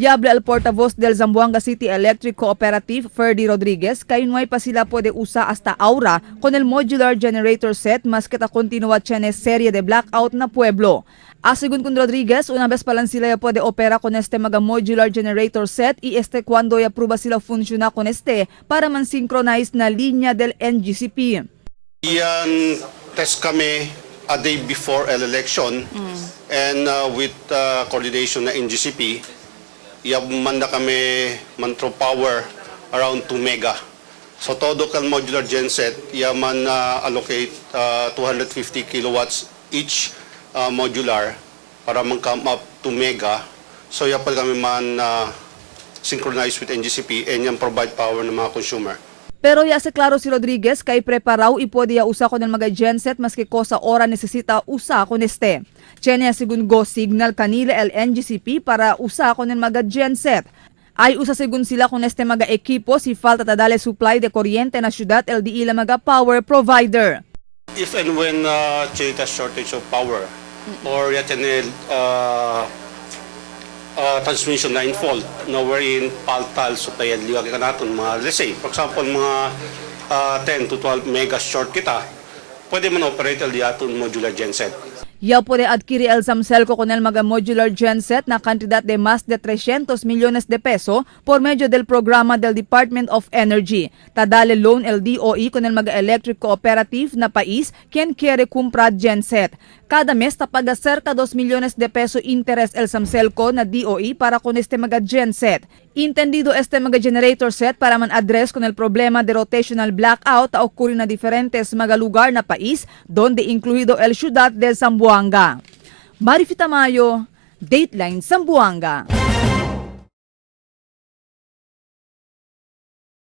Yable al portavoz del Zamboanga City Electric Cooperative, Ferdy Rodriguez, kayunway pa sila pwede usa hasta aura con el modular generator set mas kita continuaciones serie de blackout na pueblo. Según con Rodriguez, una vez pa lang sila ya pwede opera con este mga modular generator set y cuando ya prueba sila funciona con para man synchronize na linya del NGCP. Yan test kami a day before election and with coordination na NGCP, manda kami mantro power around 2 mega. So todo kang modular genset, man allocate 250 kilowatts each modular para man-come up 2 mega. So yapal kami man synchronize with NGCP and yan provide power ng mga consumer. Pero ya se klaro si Rodriguez kay preparaw ipwede ya usa con el mga genset maski cosa ora necesita usa con Chenya según go signal kanila el NGCP para usa con el mga genset. Ay usa según sila con mga equipo si falta tadale supply de kuryente na syudad LDE la mga power provider. If and when chita shortage of power or yet transmission line fault na wherein paltal supplied liwag ka natin mga, let's say, for example, mga 10 to 12 mega short kita, pwede man operate el diaton modular genset. Ya puede adquirir el Samselco con el mga modular genset na cantidad de más de 300 millones de peso por medio del programa del Department of Energy. Tadale loan el DOE con el mga electric cooperative na país quien quiere comprar genset. Cada mes tapaga cerca 2 millones de peso interest el Samselco na DOE para con mga genset. Intendido mga generator set para man-address con el problema de rotational blackout na ocurre na diferentes mga lugar na país donde incluido el ciudad del Zamboanga. Marifita Mayo, Dateline Zamboanga.